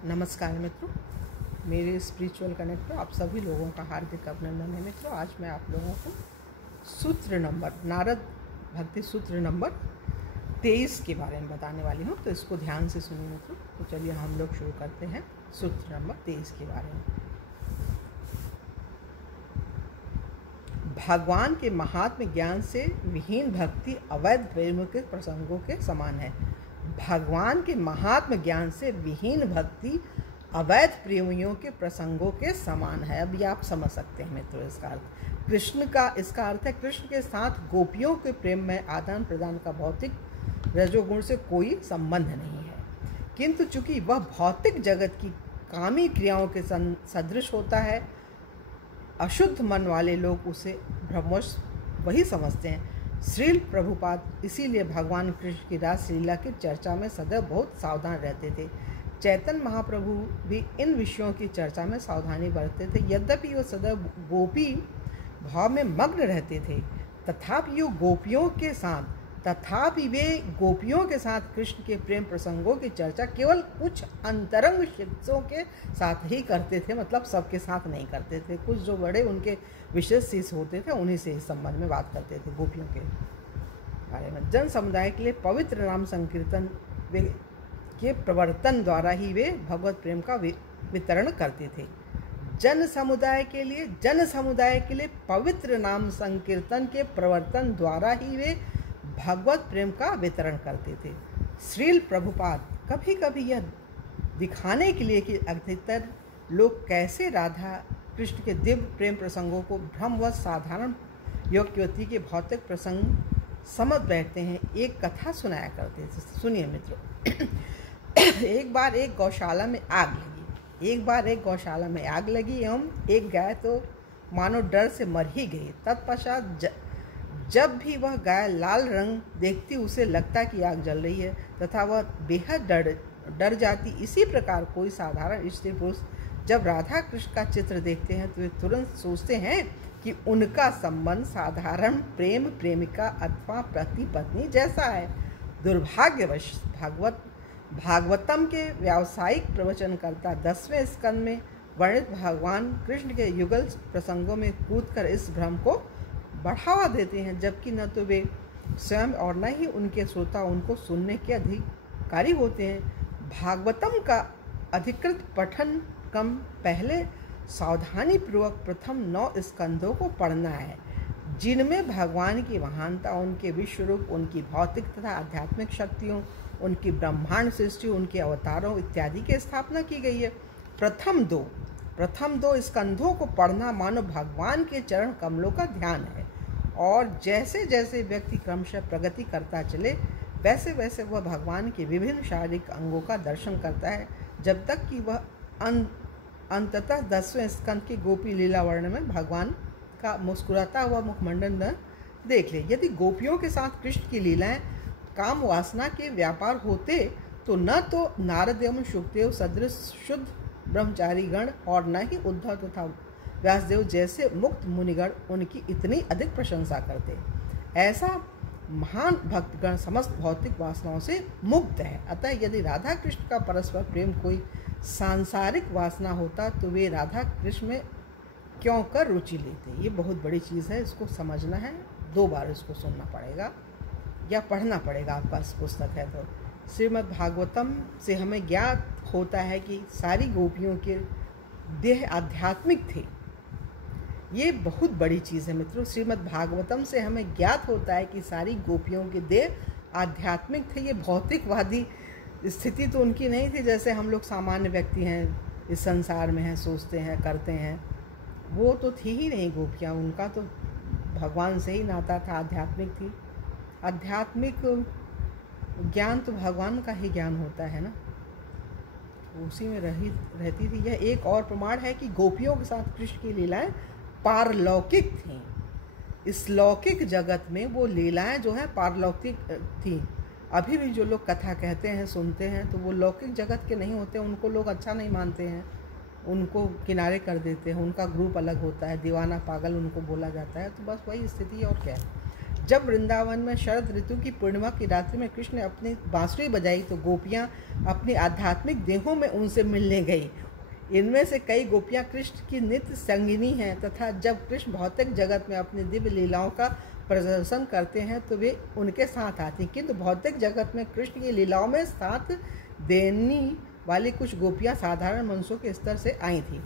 नमस्कार मित्रों, मेरे स्पिरिचुअल कनेक्ट पर आप सभी लोगों का हार्दिक अभिनंदन है। मित्रों, आज मैं आप लोगों को सूत्र नंबर नारद भक्ति सूत्र नंबर 23 के बारे में बताने वाली हूँ, तो इसको ध्यान से सुनिए मित्रों। तो चलिए हम लोग शुरू करते हैं सूत्र नंबर 23 के बारे में। भगवान के महात्म ज्ञान से विहीन भक्ति अवैध प्रेम के प्रसंगों के समान है। भगवान के महात्म ज्ञान से विहीन भक्ति अवैध प्रेमियों के प्रसंगों के समान है। अब ये आप समझ सकते हैं मित्रों इसका अर्थ। इसका अर्थ है कृष्ण के साथ गोपियों के प्रेम में आदान प्रदान का भौतिक रजोगुण से कोई संबंध नहीं है, किंतु चूंकि वह भौतिक जगत की कामी क्रियाओं के सदृश होता है, अशुद्ध मन वाले लोग उसे भ्रमवश वही समझते हैं। श्रील प्रभुपाद इसीलिए भगवान कृष्ण की रासलीला की चर्चा में सदैव बहुत सावधान रहते थे। चैतन्य महाप्रभु भी इन विषयों की चर्चा में सावधानी बरतते थे। यद्यपि वो सदैव गोपी भाव में मग्न रहते थे, तथापि वे गोपियों के साथ कृष्ण के प्रेम प्रसंगों की चर्चा केवल कुछ अंतरंग शिष्यों के साथ ही करते थे, मतलब सबके साथ नहीं करते थे। कुछ जो बड़े उनके विशेष शिष्य होते थे उन्हीं से इस संबंध में बात करते थे गोपियों के बारे में। जन समुदाय के लिए पवित्र नाम संकीर्तन के प्रवर्तन द्वारा ही वे भगवत प्रेम का वितरण करते थे। जन समुदाय के लिए पवित्र नाम संकीर्तन के प्रवर्तन द्वारा ही वे भगवत प्रेम का वितरण करते थे। श्रील प्रभुपाद कभी कभी यह दिखाने के लिए कि अधिकतर लोग कैसे राधा कृष्ण के दिव्य प्रेम प्रसंगों को भ्रमवश साधारण युवती के भौतिक प्रसंग समझ बैठते हैं, एक कथा सुनाया करते थे। सुनिए मित्रों। एक बार एक गौशाला में आग लगी एवं एक गाय तो मानो डर से मर ही गई। तत्पश्चात जब भी वह गाय लाल रंग देखती उसे लगता कि आग जल रही है तथा वह बेहद डर जाती। इसी प्रकार कोई साधारण स्त्री पुरुष जब राधा कृष्ण का चित्र देखते हैं तो वे तुरंत सोचते हैं कि उनका संबंध साधारण प्रेम प्रेमिका अथवा पति पत्नी जैसा है। दुर्भाग्यवश भागवतम के व्यावसायिक प्रवचनकर्ता 10वें स्कंद में वर्णित भगवान कृष्ण के युगल प्रसंगों में कूदकर इस भ्रम को बढ़ावा देते हैं, जबकि न तो वे स्वयं और न ही उनके श्रोता उनको सुनने के अधिकारी होते हैं। भागवतम का अधिकृत पठन कम पहले सावधानी पूर्वक प्रथम 9 स्कंदों को पढ़ना है, जिनमें भगवान की महानता, उनके विश्वरूप, उनकी भौतिक तथा आध्यात्मिक शक्तियों, उनकी ब्रह्मांड सृष्टि, उनके अवतारों इत्यादि की स्थापना की गई है। प्रथम दो स्कंधों को पढ़ना मानो भगवान के चरण कमलों का ध्यान है, और जैसे जैसे व्यक्ति क्रमशः प्रगति करता चले वैसे वैसे वह भगवान के विभिन्न शारीरिक अंगों का दर्शन करता है, जब तक कि वह अंततः 10वें स्कंद की गोपी लीला वर्ण में भगवान का मुस्कुराता हुआ मुखमंडल न देख ले। यदि गोपियों के साथ कृष्ण की लीलाएं काम वासना के व्यापार होते तो न तो नारद एवं शुकदेव सदृश शुद्ध ब्रह्मचारी गण और न ही उद्धव तथा व्यासदेव जैसे मुक्त मुनिगण उनकी इतनी अधिक प्रशंसा करते। ऐसा महान भक्तगण समस्त भौतिक वासनाओं से मुक्त है। अतः यदि राधा कृष्ण का परस्पर प्रेम कोई सांसारिक वासना होता तो वे राधा कृष्ण में क्यों कर रुचि लेते। ये बहुत बड़ी चीज़ है, इसको समझना है। 2 बार इसको सुनना पड़ेगा या पढ़ना पड़ेगा, आपके पास पुस्तक है तो। श्रीमद् भागवतम से हमें ज्ञात होता है कि सारी गोपियों के देह आध्यात्मिक थे। ये बहुत बड़ी चीज़ है मित्रों। श्रीमद् भागवतम से हमें ज्ञात होता है कि सारी गोपियों के देह आध्यात्मिक थे। ये भौतिकवादी स्थिति तो उनकी नहीं थी जैसे हम लोग सामान्य व्यक्ति हैं, इस संसार में हैं, सोचते हैं, करते हैं। वो तो थी ही नहीं गोपियाँ, उनका तो भगवान से ही नाता था, आध्यात्मिक थी। आध्यात्मिक ज्ञान तो भगवान का ही ज्ञान होता है ना, उसी में रहती थी। यह एक और प्रमाण है कि गोपियों के साथ कृष्ण की लीलाएं पारलौकिक थीं। इस लौकिक जगत में वो लीलाएं जो है पारलौकिक थीं। अभी भी जो लोग कथा कहते हैं, सुनते हैं, तो वो लौकिक जगत के नहीं होते। उनको लोग अच्छा नहीं मानते हैं, उनको किनारे कर देते हैं, उनका ग्रुप अलग होता है, दीवाना पागल उनको बोला जाता है। तो बस वही स्थिति है और क्या है। जब वृंदावन में शरद ऋतु की पूर्णिमा की रात्रि में कृष्ण ने अपनी बांसुरी बजाई तो गोपियां अपनी आध्यात्मिक देहों में उनसे मिलने गई। इनमें से कई गोपियां कृष्ण की नित्य संगिनी हैं तथा जब कृष्ण भौतिक जगत में अपनी दिव्य लीलाओं का प्रदर्शन करते हैं तो वे उनके साथ आती, किंतु भौतिक जगत में कृष्ण की लीलाओं में साथ देने वाली कुछ गोपियां साधारण मनुष्यों के स्तर से आई थीं।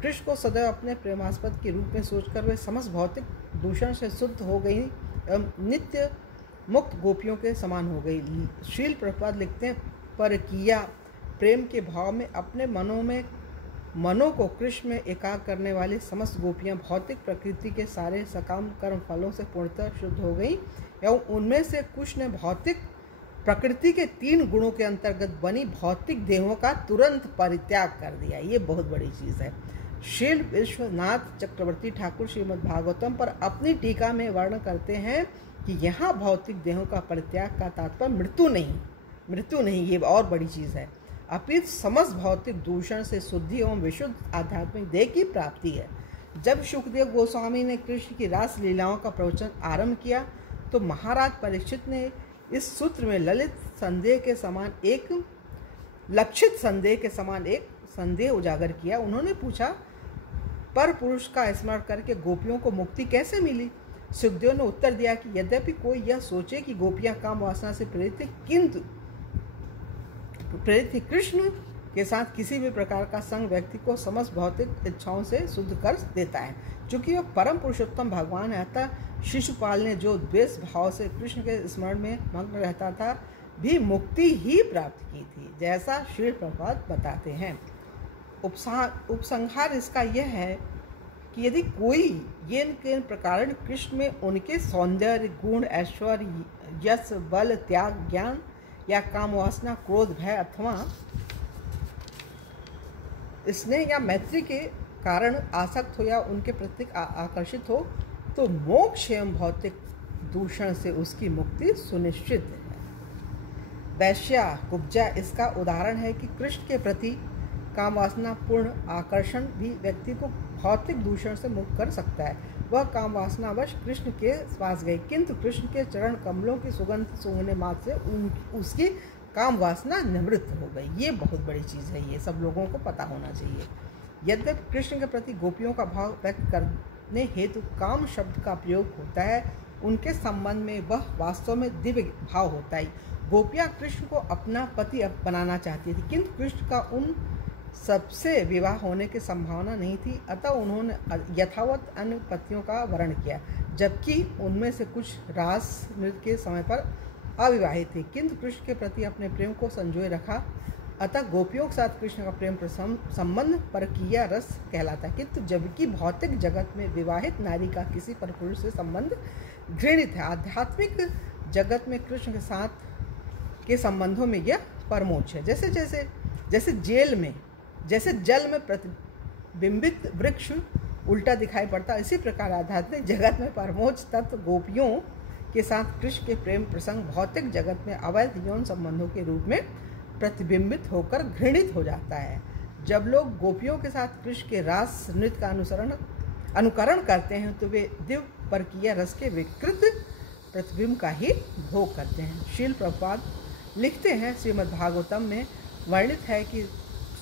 कृष्ण को सदैव अपने प्रेमास्पद के रूप में सोचकर वे समस्त भौतिक दूषण से शुद्ध हो गई एवं नित्य मुक्त गोपियों के समान हो गई। श्रील प्रभुपाद लिखते हैं, पर किया प्रेम के भाव में अपने मनों को कृष्ण में एकाग्र करने वाली समस्त गोपियां भौतिक प्रकृति के सारे सकाम कर्म फलों से पूर्णतः शुद्ध हो गई एवं उनमें से कुछ ने भौतिक प्रकृति के 3 गुणों के अंतर्गत बनी भौतिक देहों का तुरंत परित्याग कर दिया। ये बहुत बड़ी चीज़ है। श्रील विश्वनाथ चक्रवर्ती ठाकुर श्रीमद् भागवतम पर अपनी टीका में वर्णन करते हैं कि यहाँ भौतिक देहों का परित्याग का तात्पर्य मृत्यु नहीं, ये और बड़ी चीज़ है, अपितु समस्त भौतिक दूषण से शुद्धि एवं विशुद्ध आध्यात्मिक देह की प्राप्ति है। जब शुकदेव गोस्वामी ने कृष्ण की रास लीलाओं का प्रवचन आरंभ किया तो महाराज परीक्षित ने इस सूत्र में लक्षित संदेह के समान एक संदेह उजागर किया। उन्होंने पूछा, पर पुरुष का स्मरण करके गोपियों को मुक्ति कैसे मिली? सुखदेव ने उत्तर दिया कि यद्यपि कोई यह सोचे कि गोपियां काम वासना से प्रेरित थी, किंतु प्रेरित कृष्ण के साथ किसी भी प्रकार का संग व्यक्ति को समस्त भौतिक इच्छाओं से शुद्ध कर देता है। चूंकि वह परम पुरुषोत्तम भगवान है, अतः शिशुपाल ने जो द्वेष भाव से कृष्ण के स्मरण में मग्न रहता था भी मुक्ति ही प्राप्त की थी, जैसा श्री प्रभुपाद बताते हैं। उपसंहार इसका यह है कि यदि कोई के प्रकार कृष्ण में उनके सौंदर्य, गुण, ऐश्वर्य, यश, बल, त्याग, ज्ञान या काम वासना, क्रोध, भय अथवा स्नेह या मैत्री के कारण आसक्त हो या उनके प्रति आकर्षित हो तो मोक्ष एवं भौतिक दूषण से उसकी मुक्ति सुनिश्चित है। वैश्या, कुब्जा इसका उदाहरण है कि कृष्ण के प्रति काम वासना पूर्ण आकर्षण भी व्यक्ति को भौतिक दूषण से मुक्त कर सकता है। वह काम वासनावश कृष्ण के पास गई, किंतु कृष्ण के चरण कमलों की सुगंध सूंघने मात्र से उसकी काम वासना निवृत्त हो गई। ये बहुत बड़ी चीज़ है, ये सब लोगों को पता होना चाहिए। यद्यपि कृष्ण के प्रति गोपियों का भाव व्यक्त करने हेतु काम शब्द का प्रयोग होता है, उनके संबंध में वह वास्तव में दिव्य भाव होता है। गोपियाँ कृष्ण को अपना पति बनाना चाहती थी, किंतु कृष्ण का उन सबसे विवाह होने की संभावना नहीं थी, अतः उन्होंने यथावत अन्य पतियों का वर्ण किया, जबकि उनमें से कुछ रास नृत्य के समय पर अविवाहित थे, किंतु कृष्ण के प्रति अपने प्रेम को संजोए रखा। अतः गोपियों के साथ कृष्ण का प्रेम संबंध परकीय रस कहलाता है, किंतु जबकि भौतिक जगत में विवाहित नारी का किसी पर पुरुष से संबंध घृणित है, आध्यात्मिक जगत में कृष्ण के साथ के संबंधों में यह परमोच्च है। जैसे जल में प्रतिबिंबित वृक्ष उल्टा दिखाई पड़ता, इसी प्रकार आध्यात्मिक जगत में परमोच्च तत्व गोपियों के साथ कृष्ण के प्रेम प्रसंग भौतिक जगत में अवैध यौन संबंधों के रूप में प्रतिबिंबित होकर घृणित हो जाता है। जब लोग गोपियों के साथ कृष्ण के रास नृत्य का अनुकरण करते हैं तो वे दिव्य परकीय रस के विकृत प्रतिबिंब का ही भोग करते हैं। श्रील प्रभुपाद लिखते हैं, श्रीमद् भागवतम में वर्णित है कि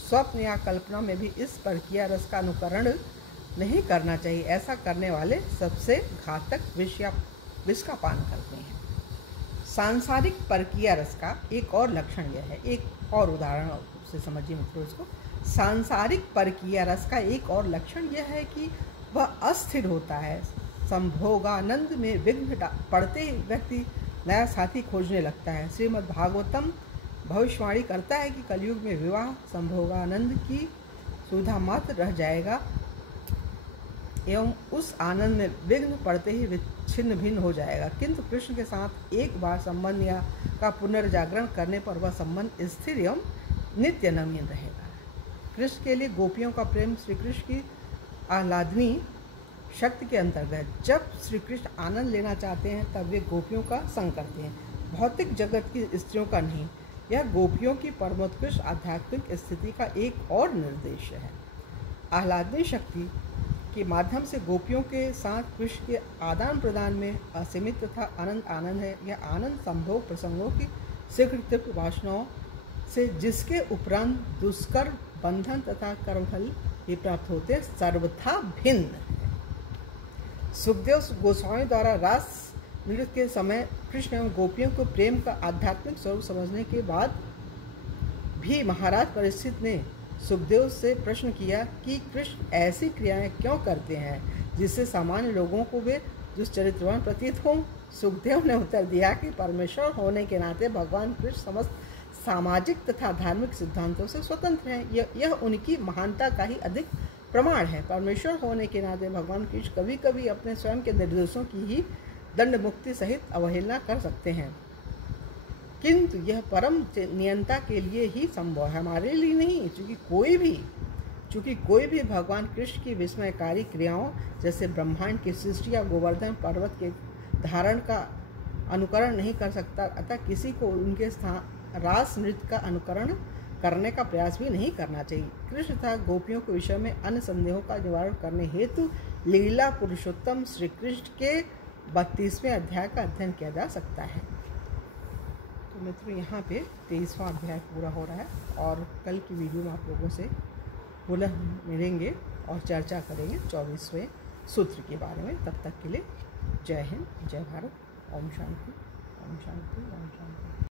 स्वप्न या कल्पना में भी इस परकीय रस का अनुकरण नहीं करना चाहिए। ऐसा करने वाले सबसे घातक विष का पान करते हैं। सांसारिक परकीय रस का एक और लक्षण यह है, एक और उदाहरण से समझिए मित्रों इसको। सांसारिक परकीय रस का एक और लक्षण यह है कि वह अस्थिर होता है। संभोगानंद में विघ्न पड़ते ही व्यक्ति नया साथी खोजने लगता है। श्रीमद् भागवतम भविष्यवाणी करता है कि कलयुग में विवाह संभोगानंद की सुविधा मात्र रह जाएगा एवं उस आनंद में विघ्न पड़ते ही विच्छिन्न भिन्न हो जाएगा, किंतु कृष्ण के साथ एक बार संबंध या का पुनर्जागरण करने पर वह संबंध स्थिर एवं नित्य नवीन रहेगा। कृष्ण के लिए गोपियों का प्रेम श्री कृष्ण की आह्लादनी शक्ति के अंतर्गत। जब श्री कृष्ण आनंद लेना चाहते हैं तब वे गोपियों का संग करते हैं, भौतिक जगत की स्त्रियों का नहीं। यह गोपियों की परमोत्कृष्ट आध्यात्मिक स्थिति का एक और निर्देश है। आह्लादनी शक्ति के माध्यम से गोपियों के साथ कृष्ण के आदान प्रदान में असीमित तथा अनंत आनंद है। यह आनंद संभोग प्रसंगों की शीघ्र तीव्र वासनाओं से जिसके उपरांत दुष्कर बंधन तथा कर्मफल ही प्राप्त होते सर्वथा भिन्न है। सुखदेव गोस्वामी द्वारा रास नृत्य के समय कृष्ण एवं गोपियों को प्रेम का आध्यात्मिक स्वरूप समझने के बाद भी महाराज परीक्षित ने सुखदेव से प्रश्न किया कि कृष्ण ऐसी क्रियाएं क्यों करते हैं जिससे सामान्य लोगों को वे दुष्चरित्रवान प्रतीत हों। सुखदेव ने उत्तर दिया कि परमेश्वर होने के नाते भगवान कृष्ण समस्त सामाजिक तथा धार्मिक सिद्धांतों से स्वतंत्र हैं। यह उनकी महानता का ही अधिक प्रमाण है। परमेश्वर होने के नाते भगवान कृष्ण कभी कभी अपने स्वयं के निर्देशों की ही दंड मुक्ति सहित अवहेलना कर सकते हैं, किंतु यह परम नियंता के लिए ही संभव है, हमारे लिए नहीं। चूँकि कोई भी भगवान कृष्ण की विस्मयकारी क्रियाओं जैसे ब्रह्मांड की सृष्टि या गोवर्धन पर्वत के धारण का अनुकरण नहीं कर सकता, अतः किसी को उनके रास नृत्य का अनुकरण करने का प्रयास भी नहीं करना चाहिए। कृष्ण तथा गोपियों के विषय में अन्य संदेहों का निवारण करने हेतु लीला पुरुषोत्तम श्री कृष्ण के 32वें अध्याय का अध्ययन किया जा सकता है। तो मित्रों, यहाँ पे 23वां अध्याय पूरा हो रहा है और कल की वीडियो में आप लोगों से पुनः मिलेंगे और चर्चा करेंगे 24वें सूत्र के बारे में। तब तक के लिए जय हिंद, जय भारत, ओम शांति, ओम शांति, ओम शांति।